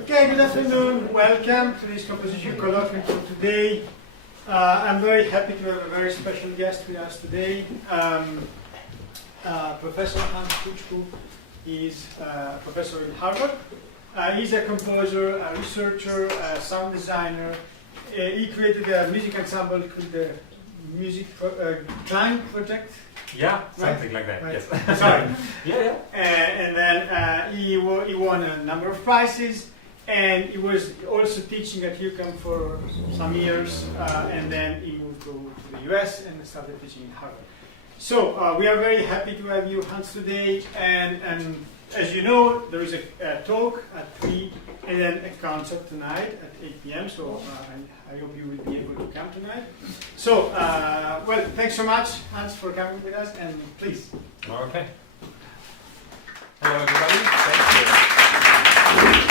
Okay, good afternoon. Welcome to this composition colloquium for today. I'm very happy to have a very special guest with us today. Professor Hans Tutschku is a professor in Harvard. He's a composer, a researcher, a sound designer. He created a music ensemble called the Music Climb Project. Yeah, something like that. Right. Yes. Sorry. Yeah. And then he won a number of prizes, and he was also teaching at UCAM for some years, and then he moved to the US and started teaching in Harvard. So we are very happy to have you, Hans, today. And as you know, there is a talk at 3 and then a concert tonight at 8 p.m. So I hope you will be able to come tonight. So, well, thanks so much, Hans, for coming with us, and please. Okay. Hello, everybody. Thank you.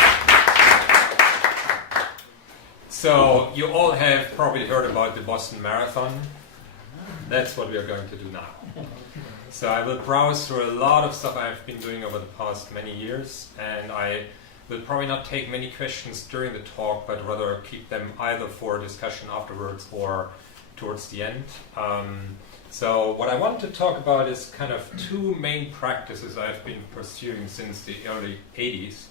So, you all have probably heard about the Boston Marathon. That's what we are going to do now. So I will browse through a lot of stuff I've been doing over the past many years, and I will probably not take many questions during the talk, but rather keep them either for discussion afterwards or towards the end. So what I want to talk about is kind of two main practices I've been pursuing since the early 80s.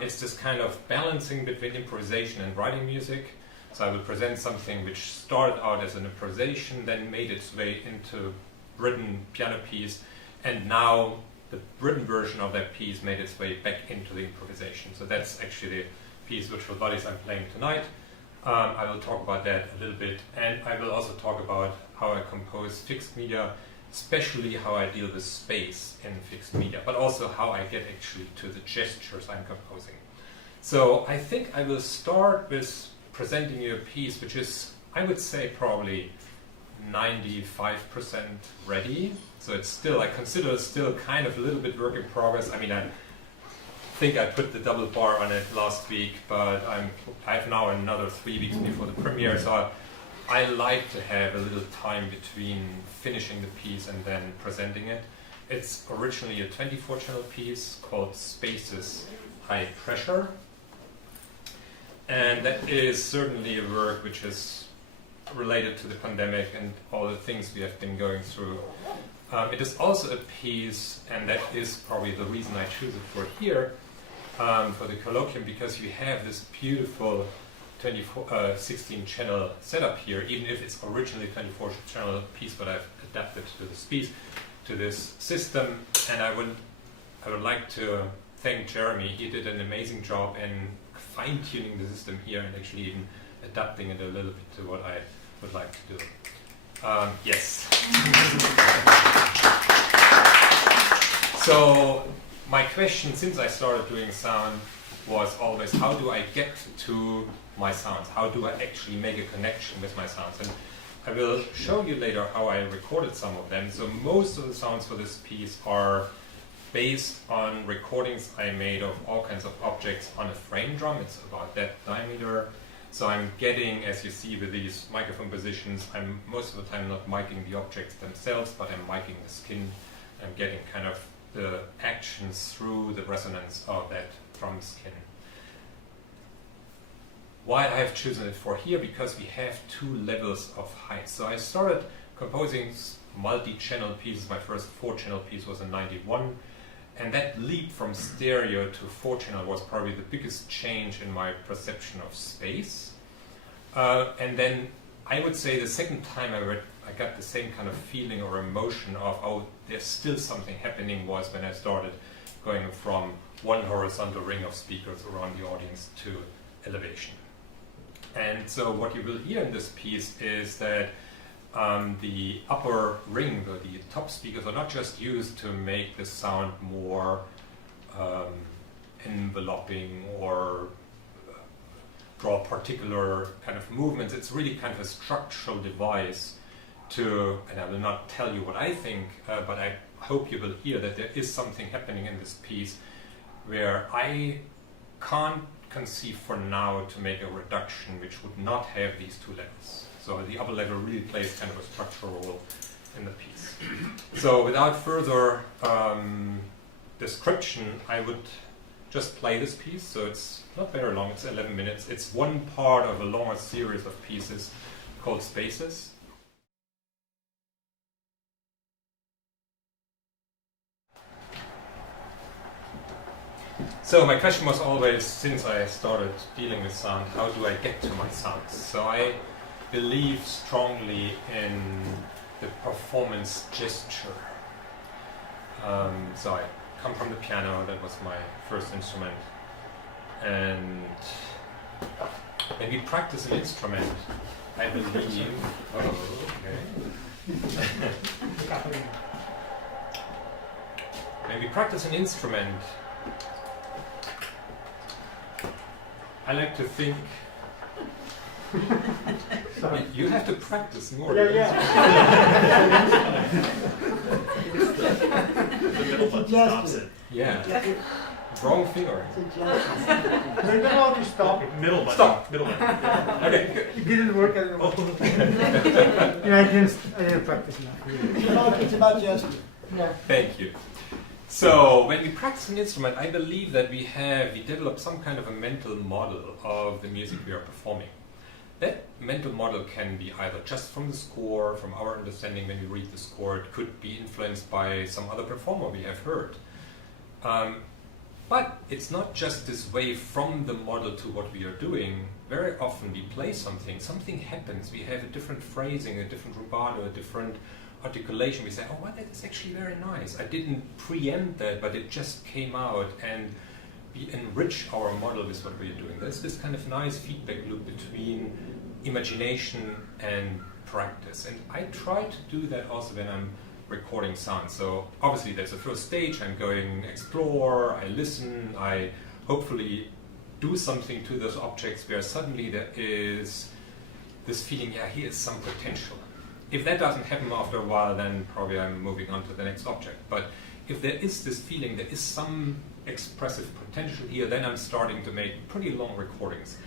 It's this kind of balancing between improvisation and writing music. So I will present something which started out as an improvisation, then made its way into written piano piece, and now the written version of that piece made its way back into the improvisation. So that's actually the piece Virtual Bodies I'm playing tonight. I will talk about that a little bit, and I will also talk about how I compose fixed media, especially how I deal with space in fixed media, but also how I get actually to the gestures I'm composing. So I think I will start with presenting you a piece which is, I would say, probably 95% ready. So it's still, I consider it still kind of a little bit work in progress. I mean, I think I put the double bar on it last week, but I have now another 3 weeks before the premiere, so I like to have a little time between finishing the piece and then presenting it. It's originally a 24-channel piece called Spaces High Pressure, and that is certainly a work which is related to the pandemic and all the things we have been going through. It is also a piece, and that is probably the reason I choose it for here, for the colloquium, because you have this beautiful 16-channel setup here, even if it's originally 24-channel piece, but I've adapted to this piece, to this system. And I would like to thank Jeremy. He did an amazing job in fine-tuning the system here and actually even adapting it a little bit to what I would like to do. Yes. So my question since I started doing sound was always, how do I get to my sounds? How do I actually make a connection with my sounds? And I will show you later how I recorded some of them. So most of the sounds for this piece are based on recordings I made of all kinds of objects on a frame drum. It's about that diameter. So I'm getting, as you see with these microphone positions, I'm most of the time not miking the objects themselves, but I'm miking the skin. I'm getting kind of the actions through the resonance of that drum skin. Why I have chosen it for here? Because we have two levels of height. So I started composing multi-channel pieces. My first 4-channel piece was in '91. And that leap from stereo to 4-channel was probably the biggest change in my perception of space. And then I would say the second time I got the same kind of feeling or emotion of, oh, there's still something happening, was when I started going from one horizontal ring of speakers around the audience to elevation. And so what you will hear in this piece is that the upper ring, the top speakers, are not just used to make the sound more enveloping or draw particular kind of movements. It's really kind of a structural device to, and I will not tell you what I think, but I hope you will hear that there is something happening in this piece where I can't conceive for now to make a reduction which would not have these two levels. So the upper level really plays kind of a structural role in the piece. So without further description, I would just play this piece. So it's not very long, it's 11 minutes. It's one part of a longer series of pieces called Spaces. So my question was always, since I started dealing with sound, how do I get to my sounds? So I believe strongly in the performance gesture. So I come from the piano, that was my first instrument. And when we practice an instrument, I believe... Oh, okay. When we practice an instrument, I like to think you have to practice more. Yeah. The middle button stops it. Yeah. Wrong finger. I don't know how to stop it. Middle button. Stop. Middle button. Okay, good. It didn't work at all. I didn't practice enough. It's about gesture. Yeah. Thank you. So when we practice an instrument, I believe that we develop some kind of a mental model of the music we are performing. That mental model can be either just from the score, from our understanding when we read the score. It could be influenced by some other performer we have heard. But it's not just this way from the model to what we are doing. Very often we play something happens, we have a different phrasing, a different rubato, a different articulation. We say, oh, well, that is actually very nice. I didn't preempt that, but it just came out, and we enrich our model with what we are doing. There's this kind of nice feedback loop between imagination and practice. And I try to do that also when I'm recording sound. So obviously there's a first stage, I'm going explore, I listen, I hopefully do something to those objects where suddenly there is this feeling, yeah, here is some potential. If that doesn't happen after a while, then probably I'm moving on to the next object. But if there is this feeling, there is some expressive potential here, then I'm starting to make pretty long recordings.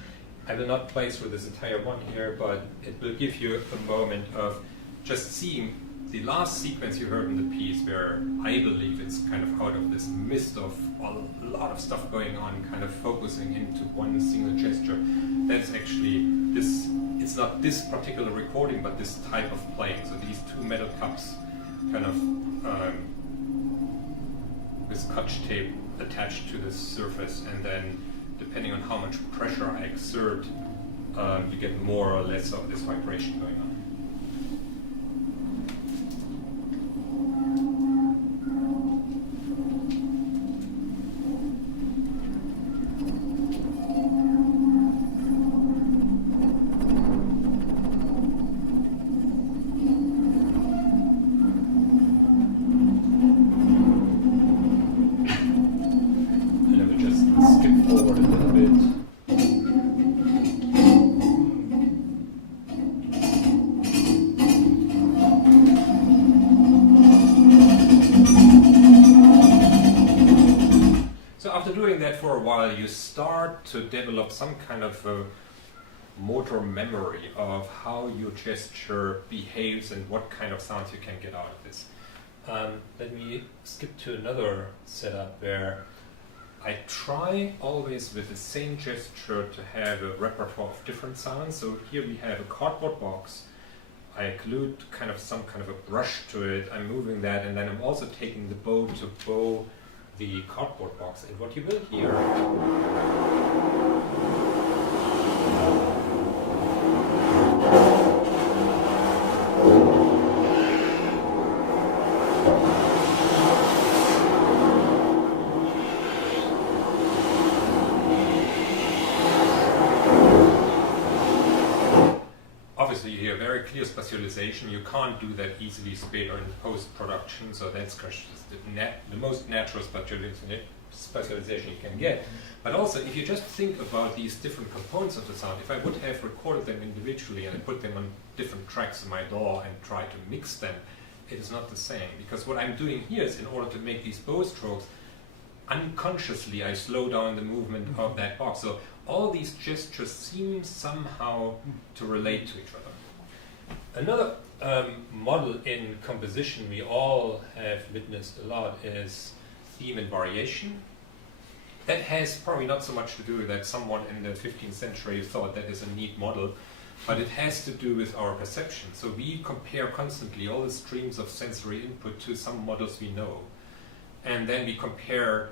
I will not play through this entire one here, but it will give you a moment of just seeing the last sequence you heard in the piece, where I believe it's kind of out of this mist of a lot of stuff going on, kind of focusing into one single gesture. That's actually this, it's not this particular recording, but this type of playing. So these two metal cups kind of with scotch tape attached to the surface, and then depending on how much pressure I exert, you get more or less of this vibration going on. For a while, you start to develop some kind of a motor memory of how your gesture behaves and what kind of sounds you can get out of this. Let me skip to another setup where I try always with the same gesture to have a repertoire of different sounds. So here we have a cardboard box. I glued kind of some kind of a brush to it. I'm moving that, and then I'm also taking the bow to bow the cardboard box, and what you will hear obviously you hear very clear spatialization. You can't do that easily later in post-production, so that's the most natural spatialization you can get. But also, if you just think about these different components of the sound, if I would have recorded them individually and I put them on different tracks in my DAW and try to mix them, it is not the same. Because what I'm doing here is, in order to make these bow strokes, unconsciously I slow down the movement of that box. So all these gestures seem somehow to relate to each other. Another model in composition we all have witnessed a lot is theme and variation. That has probably not so much to do with that someone in the 15th century thought that is a neat model, but it has to do with our perception. So we compare constantly all the streams of sensory input to some models we know. And then we compare,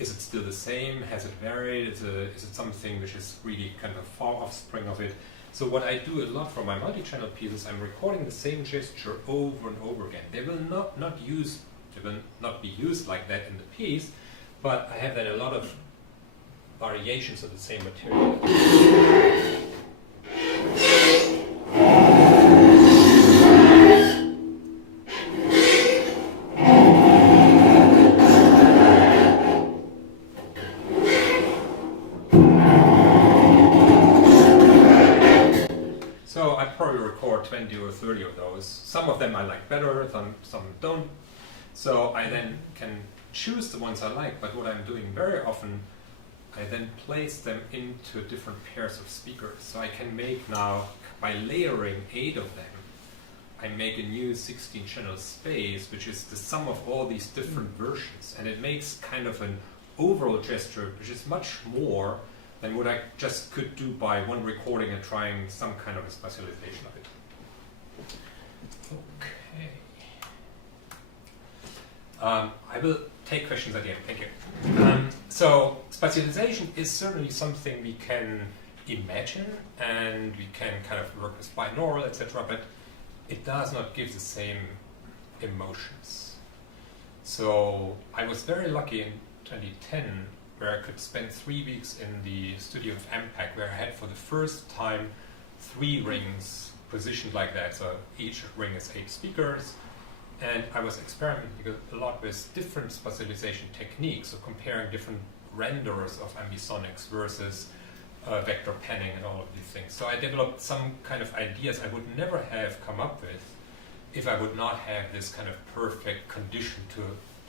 is it still the same? Has it varied? Is it something which is really kind of far offspring of it? So what I do a lot for my multi-channel pieces, I'm recording the same gesture over and over again. They will not be used like that in the piece, but I have then a lot of variations of the same material. So I probably record 20 or 30 of those. Some of them I like better, some don't. So I then can choose the ones I like, but what I'm doing very often, I then place them into different pairs of speakers. So I can make now, by layering 8 of them, I make a new 16-channel space, which is the sum of all these different versions. And it makes kind of an overall gesture, which is much more than what I just could do by one recording and trying some kind of a spatialization of it. Okay. I will take questions at the end. Thank you. So spatialization is certainly something we can imagine, and we can kind of work with binaural, etc., but it does not give the same emotions. So I was very lucky in 2010, where I could spend 3 weeks in the studio of MPAC, where I had for the first time 3 rings positioned like that. So each ring is 8 speakers. And I was experimenting a lot with different spatialization techniques, so comparing different renderers of ambisonics versus vector panning and all of these things. So I developed some kind of ideas I would never have come up with if I would not have this kind of perfect condition to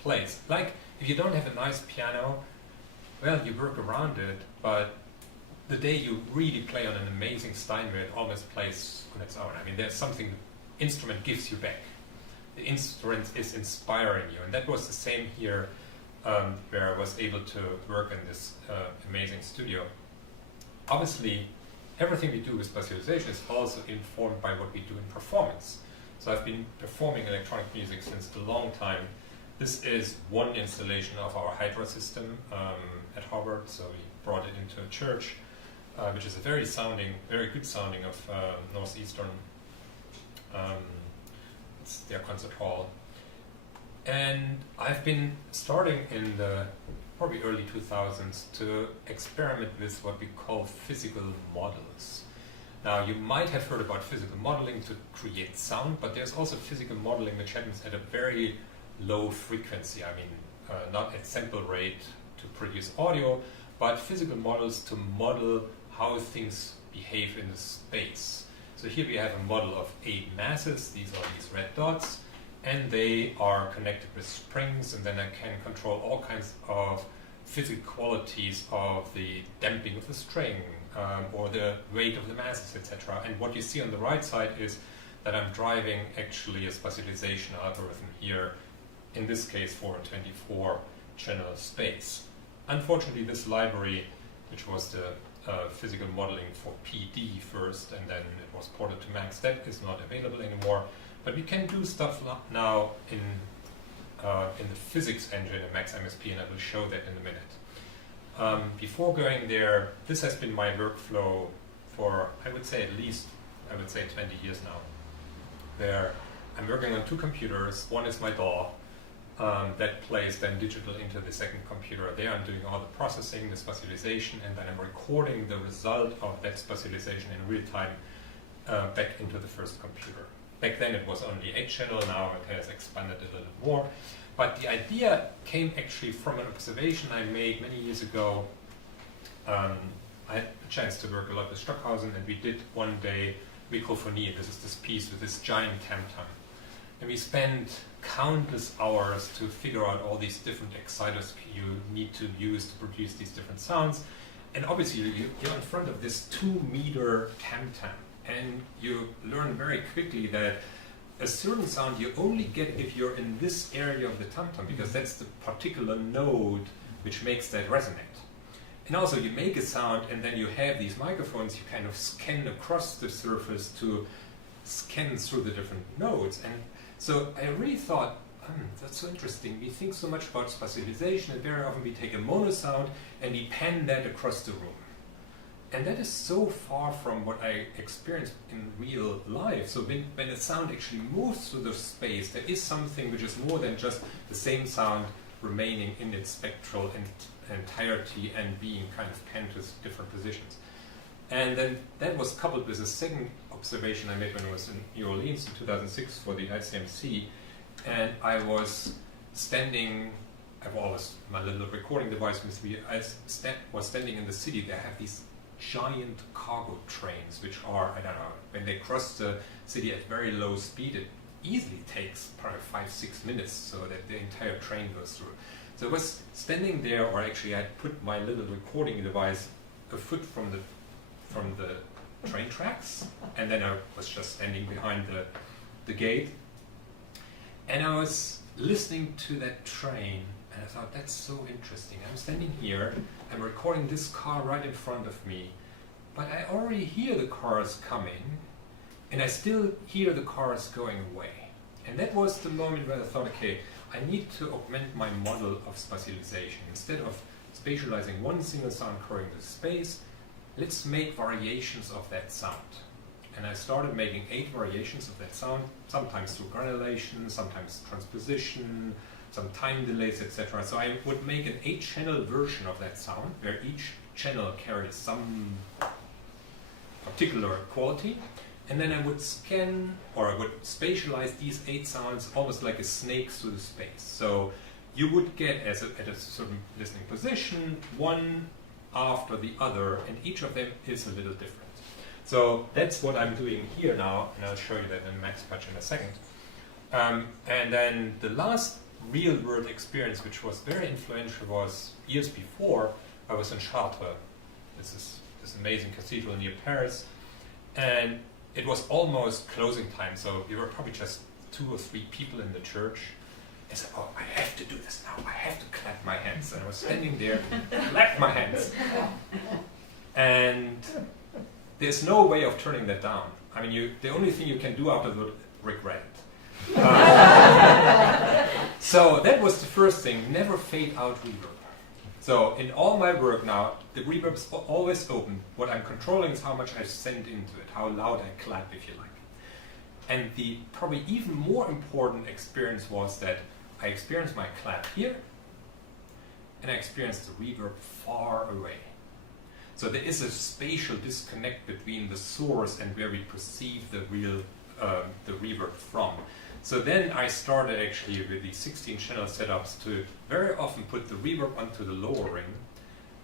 place. Like, if you don't have a nice piano, well, you work around it, but the day you really play on an amazing Steinway, it almost plays on its own. I mean, there's something the instrument gives you back. The instrument is inspiring you, and that was the same here, where I was able to work in this amazing studio. Obviously, everything we do with spatialization is also informed by what we do in performance. So I've been performing electronic music since a long time. This is one installation of our Hydra system at Harvard. So we brought it into a church, which is a very good sounding of Northeastern. It's their concert hall. And I've been starting in the probably early 2000s to experiment with what we call physical models. Now, you might have heard about physical modeling to create sound, but there's also physical modeling which happens at a very low frequency. I mean, not at sample rate to produce audio, but physical models to model how things behave in the space. So here we have a model of 8 masses. These are these red dots, and they are connected with springs, and then I can control all kinds of physical qualities of the damping of the string, or the weight of the masses, etc. And what you see on the right side is that I'm driving actually a spatialization algorithm here, in this case for a 24-channel space. Unfortunately, this library, which was the physical modeling for PD first, and then it was ported to Max, that is not available anymore. But we can do stuff now in the physics engine in Max MSP, and I will show that in a minute. Before going there, this has been my workflow for, I would say 20 years now, where I'm working on 2 computers. One is my DAW, that plays then digital into the second computer. There I'm doing all the processing, the spatialization, and then I'm recording the result of that spatialization in real time back into the first computer. Back then it was only 8-channel, now it has expanded a little more. But the idea came actually from an observation I made many years ago. I had a chance to work a lot with Stockhausen, and we did one day Microphonie. This is this piece with this giant tam-tam. And we spent countless hours to figure out all these different exciters you need to use to produce these different sounds. And obviously you're in front of this 2-meter tam-tam. And you learn very quickly that a certain sound you only get if you're in this area of the tom-tom, because that's the particular node which makes that resonate. And also you make a sound and then you have these microphones, you kind of scan across the surface to scan through the different nodes. And so I really thought, that's so interesting. We think so much about spatialization, and very often we take a mono sound and we pan that across the room. And that is so far from what I experienced in real life. So when a sound actually moves through the space, there is something which is more than just the same sound remaining in its spectral entirety and being kind of panned to different positions. And then that was coupled with a second observation I made when I was in New Orleans in 2006 for the ICMC. And I was standing, I've always my little recording device with me, I was standing in the city. They have these giant cargo trains, which are, I don't know, when they cross the city at very low speed, it easily takes probably 5-6 minutes so that the entire train goes through. So I was standing there, or actually I put my little recording device a foot from the train tracks, and then I was just standing behind the gate. And I was listening to that train, and I thought, that's so interesting. I'm standing here, I'm recording this car right in front of me, but I already hear the cars coming, and I still hear the cars going away. And that was the moment where I thought, okay, I need to augment my model of spatialization. Instead of spatializing one single sound covering the space, let's make variations of that sound. And I started making 8 variations of that sound, sometimes through granulation, sometimes transposition, some time delays, etc. So I would make an 8-channel version of that sound, where each channel carries some particular quality. And then I would scan, or I would spatialize these 8 sounds almost like a snake through the space. So you would get, at a certain listening position, one after the other, and each of them is a little different. So that's what I'm doing here now, and I'll show you that in Max Patch in a second. And then the last real-world experience, which was very influential, was years before. I was in Chartres. This is this amazing cathedral near Paris, and it was almost closing time, so we were probably just 2 or 3 people in the church. I said, oh, I have to do this now. I have to clap my hands. And I was standing there, clapped my hands. And there's no way of turning that down. I mean, the only thing you can do afterward, regret it. So that was the first thing, never fade out reverb. So in all my work now, the reverb is always open. What I'm controlling is how much I send into it, how loud I clap, if you like. And the probably even more important experience was that I experienced my clap here, and I experienced the reverb far away. So there is a spatial disconnect between the source and where we perceive the real the reverb from. So then I started actually with the 16-channel setups to very often put the reverb onto the lower ring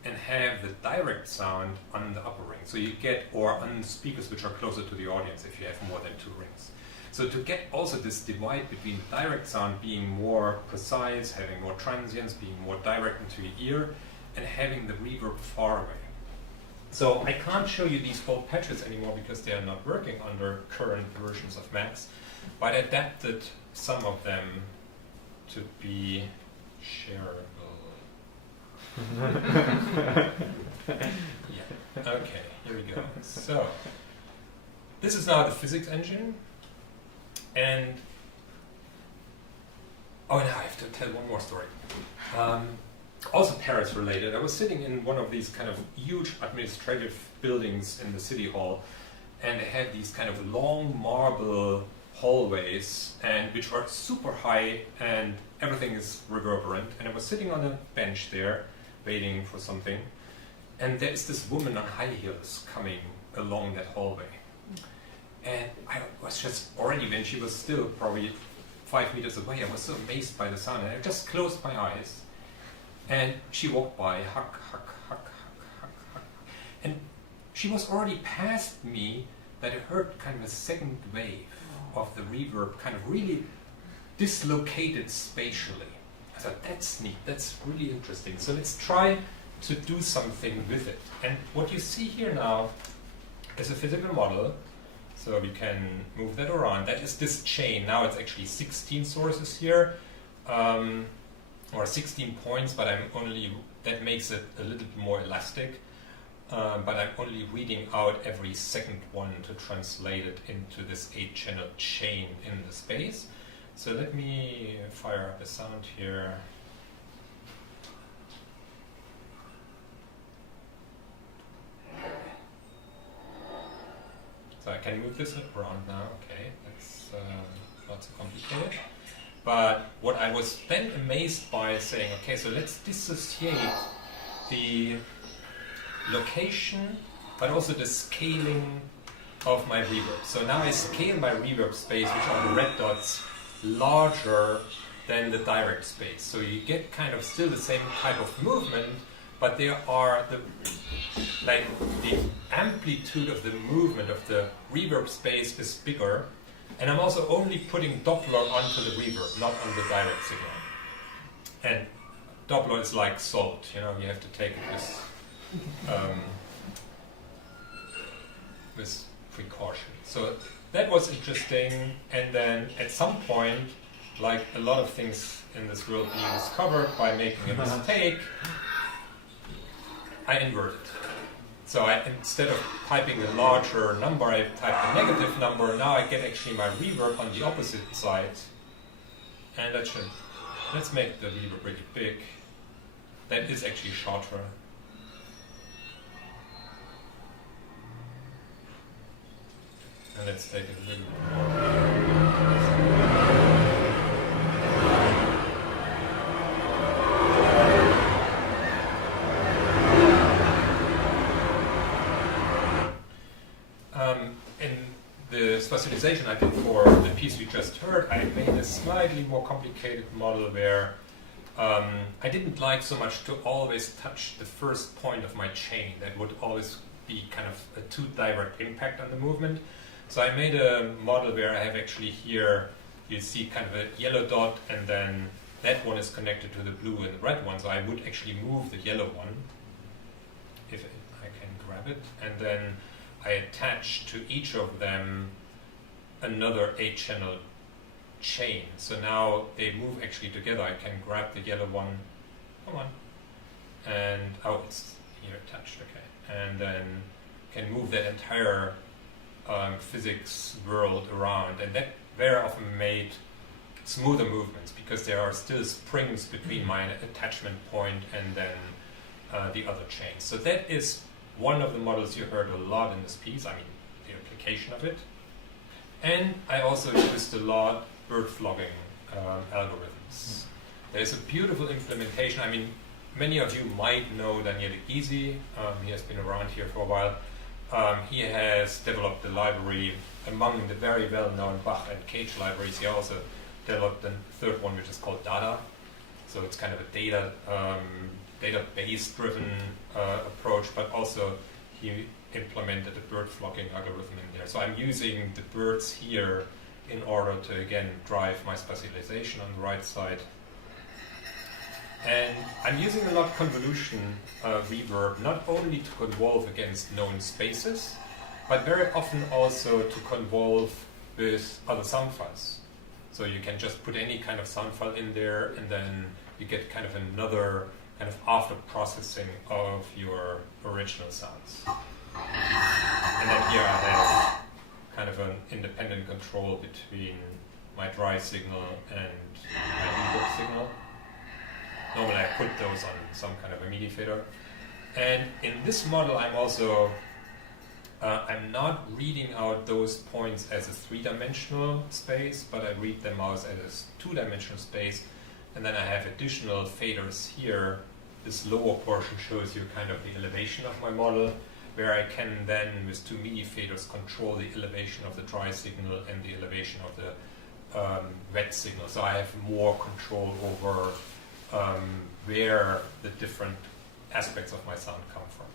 and have the direct sound on the upper ring. So you get, or on speakers which are closer to the audience if you have more than 2 rings. So to get also this divide between the direct sound being more precise, having more transients, being more direct into your ear, and having the reverb far away. So I can't show you these old patches anymore because they are not working under current versions of Max, but I adapted some of them to be shareable. Yeah. Okay, here we go. So this is now the physics engine, and now I have to tell one more story. Also Paris related. I was sitting in one of these kind of huge administrative buildings in the city hall, and they had these kind of long marble hallways, and which are super high, and everything is reverberant. And I was sitting on a bench there, waiting for something, and there's this woman on high heels coming along that hallway. And I was just already, when she was still probably 5 meters away, I was so amazed by the sound, and I just closed my eyes. And she walked by, huck, huck, huck, huck, huck, huck. And she was already past me, that I heard kind of a second wave of the reverb, kind of really dislocated spatially. I thought, that's neat, that's really interesting. So let's try to do something with it. And what you see here now is a physical model. So we can move that around. That is this chain. Now it's actually 16 sources here, or 16 points, but that makes it a little bit more elastic. But I'm only reading out every second one to translate it into this 8-channel chain in the space. So let me fire up the sound here. So I can move this around now. Okay, that's not so complicated. But what I was then amazed by is saying, okay, so let's dissociate the location, but also the scaling of my reverb. So now I scale my reverb space, which are the red dots, larger than the direct space. So you get kind of still the same type of movement, but there are the amplitude of the movement of the reverb space is bigger. And I'm also only putting Doppler onto the reverb, not on the direct signal. And Doppler is like salt, you know, you have to take it with precaution. So that was interesting. And then at some point, like a lot of things in this world being discovered by making a mistake, I inverted. So instead of typing a larger number, I type a negative number. Now I get actually my reverb on the opposite side. And let's make the reverb really big. That is actually shorter. And let's take it a little bit more. In the spatialization I did for the piece we just heard, I made a slightly more complicated model where I didn't like so much to always touch the first point of my chain. That would always be kind of a too direct impact on the movement. So I made a model where I have actually here, you see kind of a yellow dot, and then that one is connected to the blue and the red one. So I would actually move the yellow one, if I can grab it, and then I attach to each of them another 8-channel chain. So now they move actually together. I can grab the yellow one, come on, and oh, it's here attached, okay. And then can move that entire physics world around. And that very often made smoother movements because there are still springs between my attachment point and then the other chain. So that is one of the models you heard a lot in this piece, I mean, the application of it. And I also used a lot bird flogging algorithms. There's a beautiful implementation. I mean, many of you might know Daniele Gysi. He has been around here for a while. He has developed a library among the very well-known Bach and Cage libraries. He also developed a third one, which is called Dada. So it's kind of a database-driven approach, but also he implemented a bird flocking algorithm in there. So I'm using the birds here in order to, again, drive my spatialization on the right side. And I'm using a lot convolution reverb, not only to convolve against known spaces, but very often also to convolve with other sound files. So you can just put any kind of sound file in there, and then you get kind of another kind of after processing of your original sounds. And then here I have kind of an independent control between my dry signal and my reverb signal. Normally I put those on some kind of a MIDI fader. And in this model I'm also, I'm not reading out those points as a 3-dimensional space, but I read them out as a 2-dimensional space. And then I have additional faders here. This lower portion shows you kind of the elevation of my model, where I can then, with 2 MIDI faders, control the elevation of the dry signal and the elevation of the wet signal. So I have more control over where the different aspects of my sound come from.